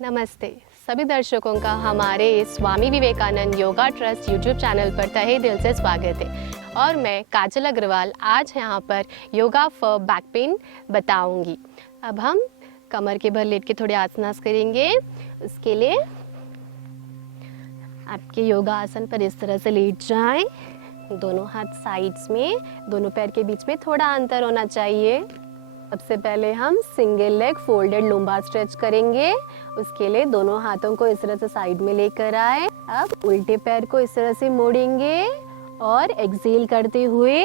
नमस्ते सभी दर्शकों का हमारे Swami Vivekananda Yoga trust YouTube channel पर तहे दिल से स्वागत है। और मैं काजल अग्रवाल आज यहाँ पर योगा फॉर बैक पेन बताऊंगी। अब हम कमर के बल लेट के थोड़े आसनास करेंगे। उसके लिए आपके योगा आसन पर इस तरह से लेट जाएं। दोनों हाथ साइड्स में, दोनों पैर के बीच में थोड़ा अंतर होना चाहिए। सबसे पहले हम सिंगल लेग फोल्डेड लुम्बा स्ट्रेच करेंगे। उसके लिए दोनों हाथों को इस तरह से साइड में लेकर आए। अब उल्टे पैर को इस तरह से मोड़ेंगे और एक्सहेल करते हुए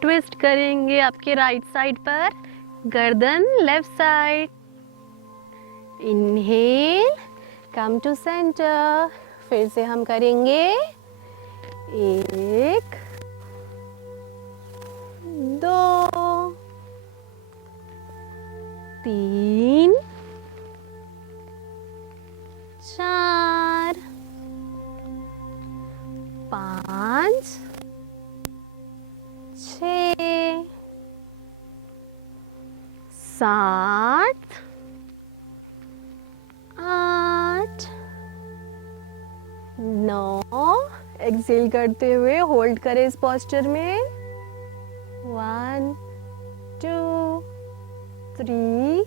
ट्विस्ट करेंगे आपके राइट साइड पर, गर्दन left side. Inhale, come to centre. फिर से हम करेंगे 1 2 3 4 5 6 7 8 9। एक्सहेल करते हुए होल्ड करें इस पोस्चर में। 1 2 3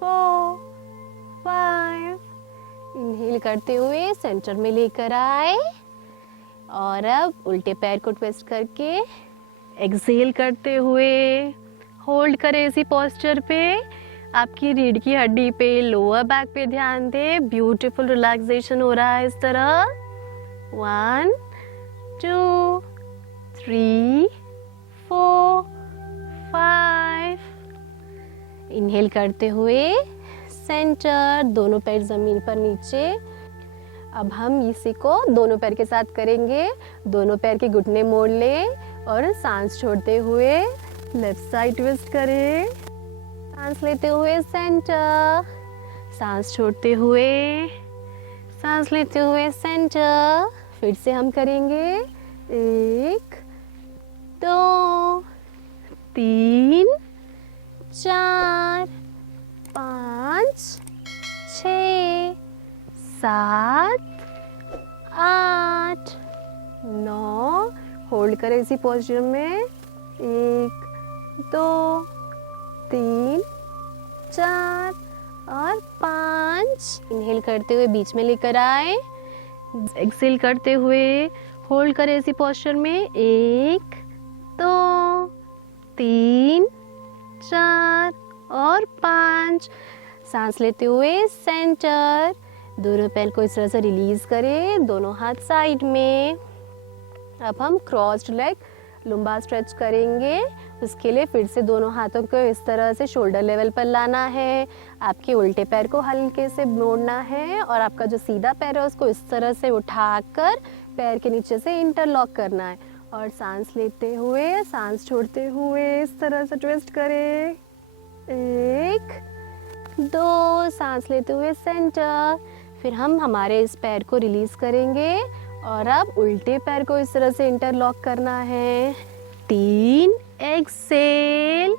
4 5। इनहेल करते हुए सेंटर में लेकर आए और अब उल्टे पैर को ट्विस्ट करके एक्सहेल करते हुए होल्ड करें इसी पोस्चर पे। आपकी रीढ़ की हड्डी पे, लोअर बैक पे ध्यान दें। ब्यूटीफुल रिलैक्सेशन हो रहा है इस तरह। 1 2 3 4 5। इनहेल करते हुए सेंटर, दोनों पैर जमीन पर नीचे। अब हम इसी को दोनों पैर के साथ करेंगे। दोनों पैर के घुटने मोड़ लें और सांस छोड़ते हुए लेफ्ट साइड ट्विस्ट करें। सांस लेते हुए सेंटर, सांस छोड़ते हुए, सांस लेते हुए सेंटर। फिर से हम करेंगे 1 2 3 4 5 6 7 8 9। होल्ड करें इसी पोस्चर में। 1 2 3 4 और 5। इनहेल करते हुए बीच में लेकर आए। एक्सहेल करते हुए होल्ड करें इसी पोस्चर में। 1 2 3 4 और 5। सांस लेते हुए सेंटर, दोनों पैर को इस तरह से रिलीज करें, दोनों हाथ साइड में। अब हम क्रॉस्ड लेग लुम्बा स्ट्रेच करेंगे। उसके लिए फिर से दोनों हाथों को इस तरह से शोल्डर लेवल पर लाना है। आपके उल्टे पैर को हल्के से मोड़ना है और आपका जो सीधा पैर है उसको इस तरह से उठाकर पैर के नीचे से इंटरलॉक करना है। और सांस लेते हुए, सांस छोड़ते हुए इस तरह से ट्विस्ट करें। 1 2। सांस लेते हुए सेंटर। फिर हम हमारे इस पैर को रिलीज करेंगे और अब उल्टे पैर को इस तरह से इंटरलॉक करना है। 3 exhale,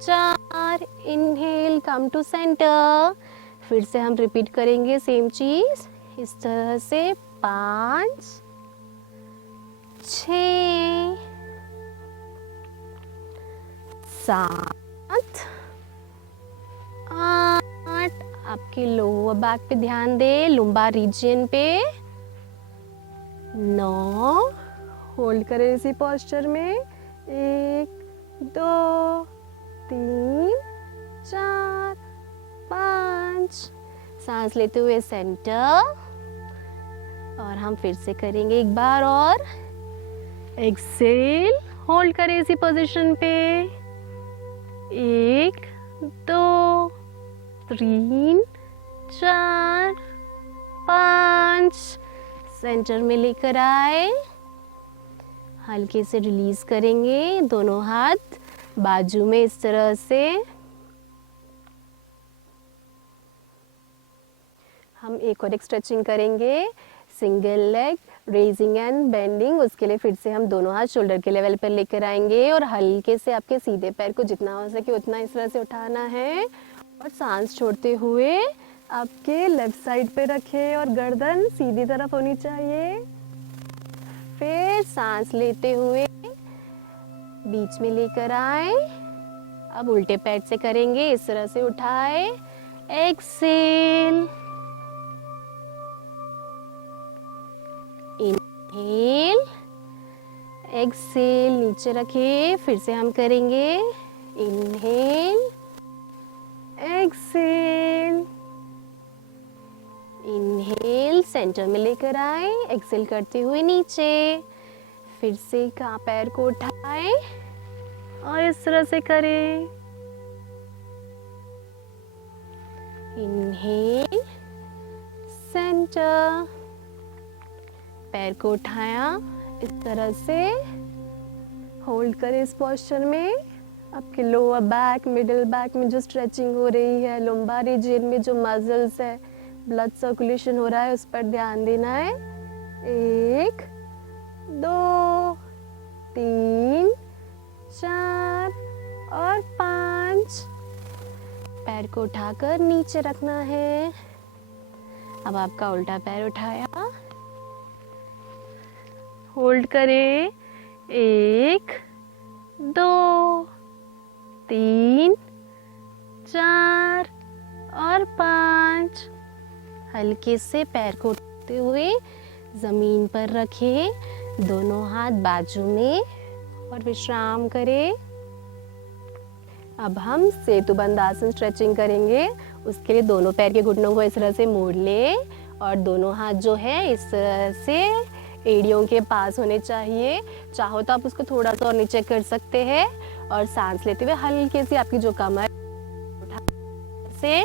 4 inhale, come to centre. फिर से हम रिपीट करेंगे सेम चीज इस तरह से। 5 6 7 8। आपके लोअर बैक पे ध्यान दें, लुम्बा रीजन पे। 9। होल्ड करें इसी पोस्चर में। 1 2 3 4 5। सांस लेते हुए सेंटर और हम फिर से करेंगे एक बार और। एक्सहेल, होल्ड करें इसी पोजीशन पे। 1 2 3 4 5। सेंटर में लेकर आए, हल्के से रिलीज करेंगे। दोनों हाथ बाजू में इस तरह से। हम एक और स्ट्रेचिंग करेंगे, single leg raising and bending. उसके लिए फिर से हम दोनों हाथ शोल्डर के लेवल पर लेकर आएंगे और हल्के से आपके सीधे पैर को जितना हो सके उतना इस तरह से उठाना है और सांस छोड़ते हुए आपके लेफ्ट साइड पे रखें और गर्दन सीधी तरफ होनी चाहिए। फिर सांस लेते हुए बीच में लेकर आए। अब उल्टे पैर से करेंगे, इस तरह से उठाए, एक्सेल, इनहेल, एक्सेल, नीचे रखे। फिर से हम करेंगे, इनहेल, एक्सेल, इनहेल, सेंटर में लेकर आए, एक्सेल करते हुए नीचे। फिर से पैर को उठाए और इस तरह से करें, इनहेल, सेंटर, पैर को उठाया, इस तरह से होल्ड करें इस पोस्चर में। आपके लोअर बैक, मिडिल बैक में जो स्ट्रेचिंग हो रही है, लुम्बार रीजन में जो मसल्स है, ब्लड सर्कुलेशन हो रहा है, उस पर ध्यान देना है। 1 2 3 4 और 5। पैर को उठाकर नीचे रखना है। अब आपका उल्टा पैर उठाया, होल्ड करें, 1 2 3 4 और 5। हल्के से पैर को उठाते हुए जमीन पर रखें, दोनों हाथ बाजू में, और विश्राम करें। अब हम सेतुबंद आसन स्ट्रेचिंग करेंगे। उसके लिए दोनों पैर के घुटनों को इस तरह से मोड़ ले और दोनों हाथ जो है इस तरह से एड़ियों के पास होने चाहिए। चाहो तो आप उसको थोड़ा सा और नीचे कर सकते हैं और सांस लेते हुए हल्के से आपकी जो कमर उठा से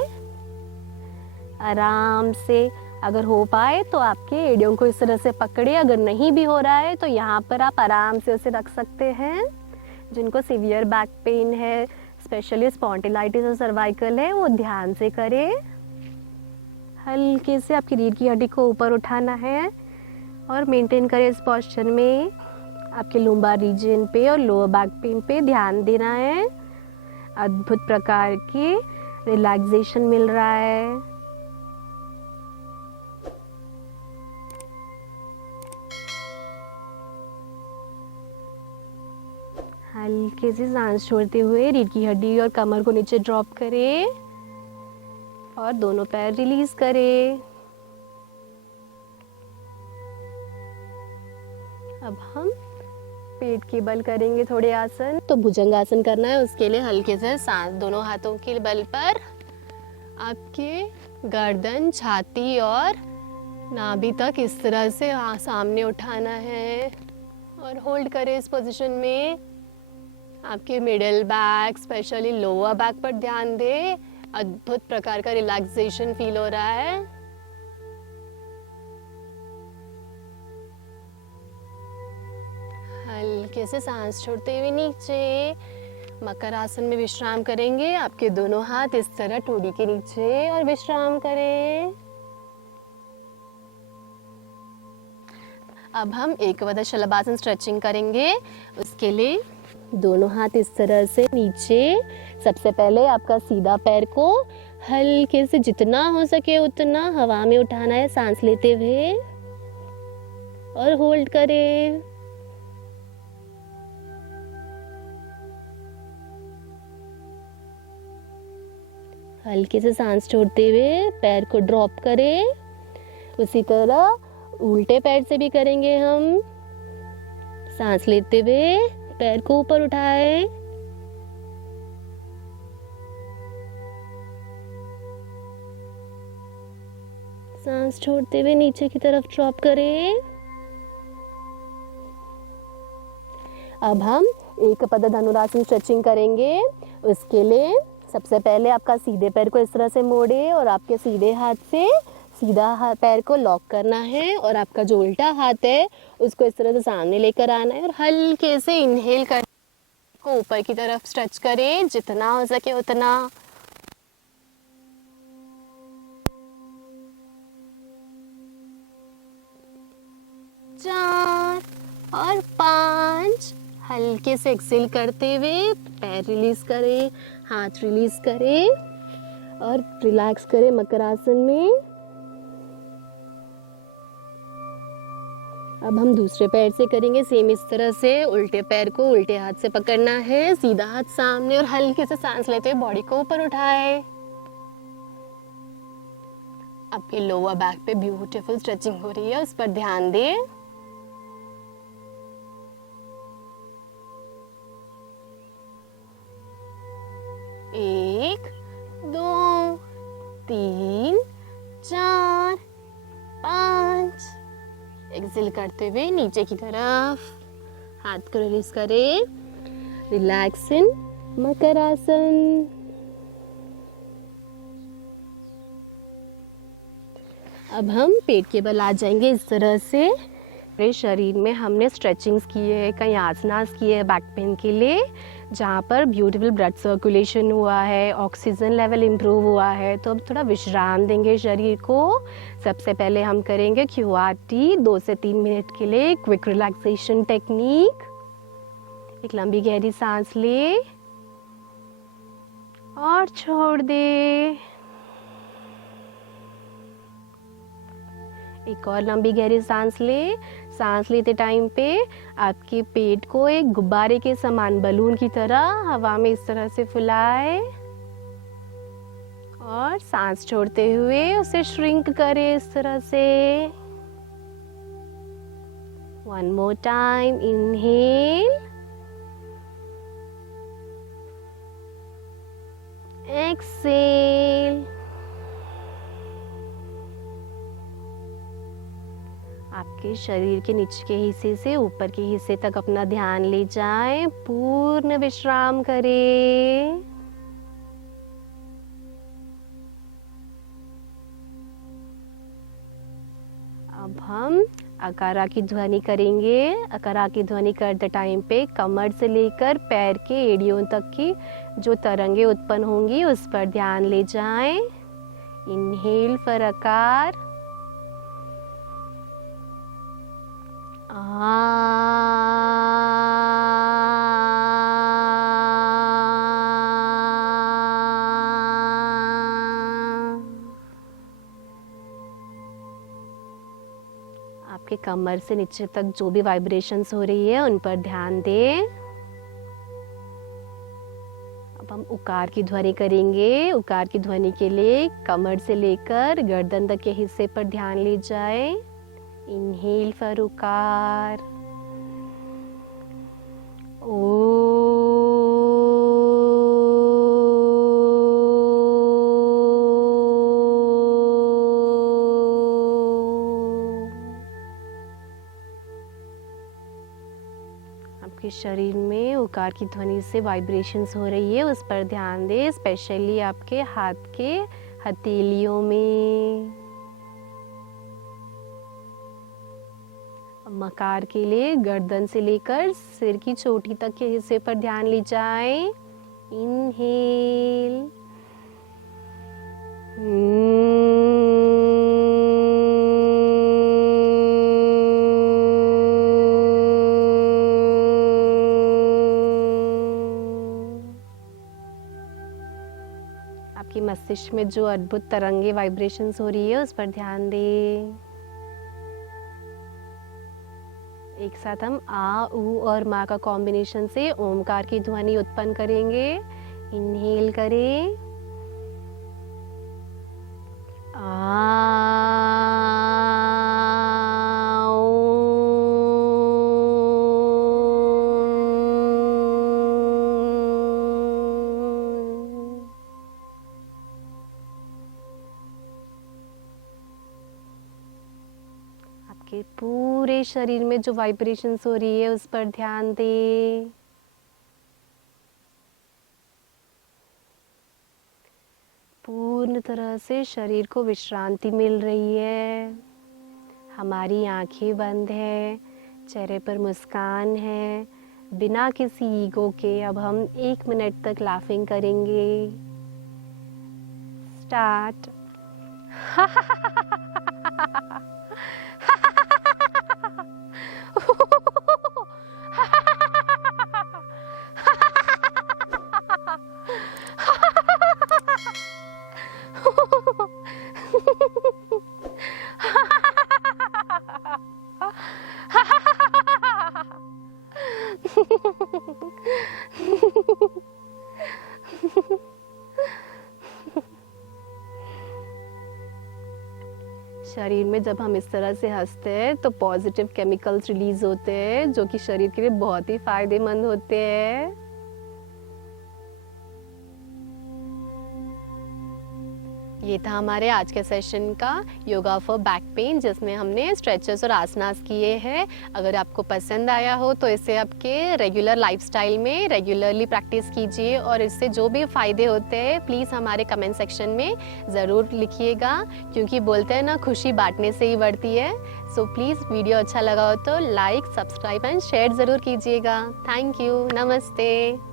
आराम से, अगर हो पाए तो आपके एड़ियों को इस तरह से पकड़े। अगर नहीं भी हो रहा है तो यहाँ पर आप आराम से उसे रख सकते हैं। जिनको सीवियर बैक पेन है, स्पेशली स्पॉन्डिलाइटिस और सर्वाइकल है, वो ध्यान से करें। हल्के से आपकी रीढ़ की हड्डी को ऊपर उठाना है और मेंटेन करें इस पोस्चर में। आपके लुम्बार रीजन पे और लोअर बैक पेन पे ध्यान देना है। अद्भुत प्रकार की रिलैक्सेशन मिल रहा है। हल्के से सांस छोड़ते हुए रीढ़ की हड्डी और कमर को नीचे ड्रॉप करें और दोनों पैर रिलीज करें। अब हम पेट के बल करेंगे थोड़े आसन। तो भुजंग आसन करना है, उसके लिए हल्के से सांस दोनों हाथों के बल पर आपके गर्दन, छाती और नाभि तक इस तरह से सामने उठाना है और होल्ड करें इस पोजीशन में। आपके middle back, specially lower back पर ध्यान दें। अद्भुत प्रकार का रिलैक्सेशन फील हो रहा है। हल्के से सांस छोड़ते हुए नीचे मकर आसन में विश्राम करेंगे। आपके दोनों हाथ इस तरह ठोड़ी के नीचे और विश्राम करें। अब हम एकवद शलभासन स्ट्रेचिंग करेंगे। उसके लिए दोनों हाथ इस तरह से नीचे। सबसे पहले आपका सीधा पैर को हल्के से जितना हो सके उतना हवा में उठाना है, सांस लेते हुए, और होल्ड करें। हल्के से सांस छोड़ते हुए पैर को ड्रॉप करें। उसी तरह उल्टे पैर से भी करेंगे हम। सांस लेते हुए पैर को ऊपर उठाए, सांस छोड़ते हुए नीचे की तरफ ड्रॉप करें। अब हम एक पद धनुरासन स्ट्रेचिंग करेंगे। उसके लिए सबसे पहले आपका सीधे पैर को इस तरह से मोड़े और आपके सीधे हाथ से सीधा पैर को लॉक करना है और आपका जो उल्टा हाथ है उसको इस तरह से सामने लेकर आना है और हल्के से इनहेल कर को ऊपर की तरफ स्ट्रेच करें, जितना हो सके उतना। चार और 5। हल्के से एक्सेल करते हुए पैर रिलीज करें, हाथ रिलीज करें और रिलैक्स करें मकर आसन में। अब हम दूसरे पैर से करेंगे सेम इस तरह से। उल्टे पैर को उल्टे हाथ से पकड़ना है, सीधा हाथ सामने और हल्के से सांस लेते हुए बॉडी को ऊपर उठाए। आपके लोअर बैक पे ब्यूटीफुल स्ट्रेचिंग हो रही है, उस पर ध्यान दें। एक, दो, तीन, चार, पाँच। एक्सेल करते हुए नीचे की तरफ हाथ को रिलीज करें। रिलैक्स इन मकर आसन। अब हम पेट के बल आ जाएंगे इस तरह से। पूरे शरीर में हमने स्ट्रेचिंग्स किए हैं, कई आसनास किए हैं बैक पेन के लिए, जहाँ पर ब्यूटीफुल ब्लड सर्कुलेशन हुआ है, ऑक्सीजन लेवल इम्प्रूव हुआ है। तो अब थोड़ा विश्राम देंगे शरीर को। सबसे पहले हम करेंगे QRT 2 से 3 मिनट के लिए, क्विक रिलैक्सेशन टेक्निक। एक लंबी गहरी सांस ले और छोड़ दे। एक और लंबी गहरी सांस ले। सांस लेते टाइम पे आपके पेट को एक गुब्बारे के समान, बलून की तरह हवा में इस तरह से फुलाए और सांस छोड़ते हुए उसे श्रिंक करें इस तरह से। One more time, inhale, exhale. आपके शरीर के नीचे के हिस्से से ऊपर के हिस्से तक अपना ध्यान ले जाएं, पूर्ण विश्राम करें। अब हम अकारा की ध्वनि करेंगे। अकारा की ध्वनि करते टाइम पे कमर से लेकर पैर के एड़ियों तक की जो तरंगे उत्पन्न होंगी उस पर ध्यान ले जाएं। इनहेल फॉर अकार। आपके कमर से नीचे तक जो भी वाइब्रेशंस हो रही है उन पर ध्यान दें। अब हम उकार की ध्वनि करेंगे। उकार की ध्वनि के लिए कमर से लेकर गर्दन तक के हिस्से पर ध्यान ले जाए। इनहेल फॉर उकार। आपके शरीर में उकार की ध्वनि से वाइब्रेशंस हो रही है, उस पर ध्यान दें, स्पेशली आपके हाथ के हथेलियों में। मकार के लिए गर्दन से लेकर सिर की चोटी तक के हिस्से पर ध्यान ले जाए। इनहेल, आपकी मस्तिष्क में जो अद्भुत तरंगे वाइब्रेशंस हो रही है उस पर ध्यान दें। एक साथ हम आ, ऊ और मा का कॉम्बिनेशन से ओमकार की ध्वनि उत्पन्न करेंगे। इनहेल करें, आ, आपके पूरे शरीर में जो वाइब्रेशंस हो रही है उस पर ध्यान दें। पूर्ण तरह से शरीर को विश्रांति मिल रही है। हमारी आंखें बंद है, चेहरे पर मुस्कान है। बिना किसी ईगो के अब हम 1 मिनट तक लाफिंग करेंगे। स्टार्ट। शरीर में जब हम इस तरह से हंसते हैं तो पॉजिटिव केमिकल्स रिलीज होते हैं जो कि शरीर के लिए बहुत ही फायदेमंद होते हैं। ये था हमारे आज के सेशन का योगा फॉर बैक पेन, जिसमें हमने स्ट्रेचेस और आसनास किए हैं। अगर आपको पसंद आया हो तो इसे आपके रेगुलर लाइफस्टाइल में रेगुलरली प्रैक्टिस कीजिए और इससे जो भी फ़ायदे होते हैं प्लीज़ हमारे कमेंट सेक्शन में ज़रूर लिखिएगा, क्योंकि बोलते हैं ना, खुशी बांटने से ही बढ़ती है। सो प्लीज़ वीडियो अच्छा लगा हो तो लाइक, सब्सक्राइब एंड शेयर ज़रूर कीजिएगा। Thank you. नमस्ते।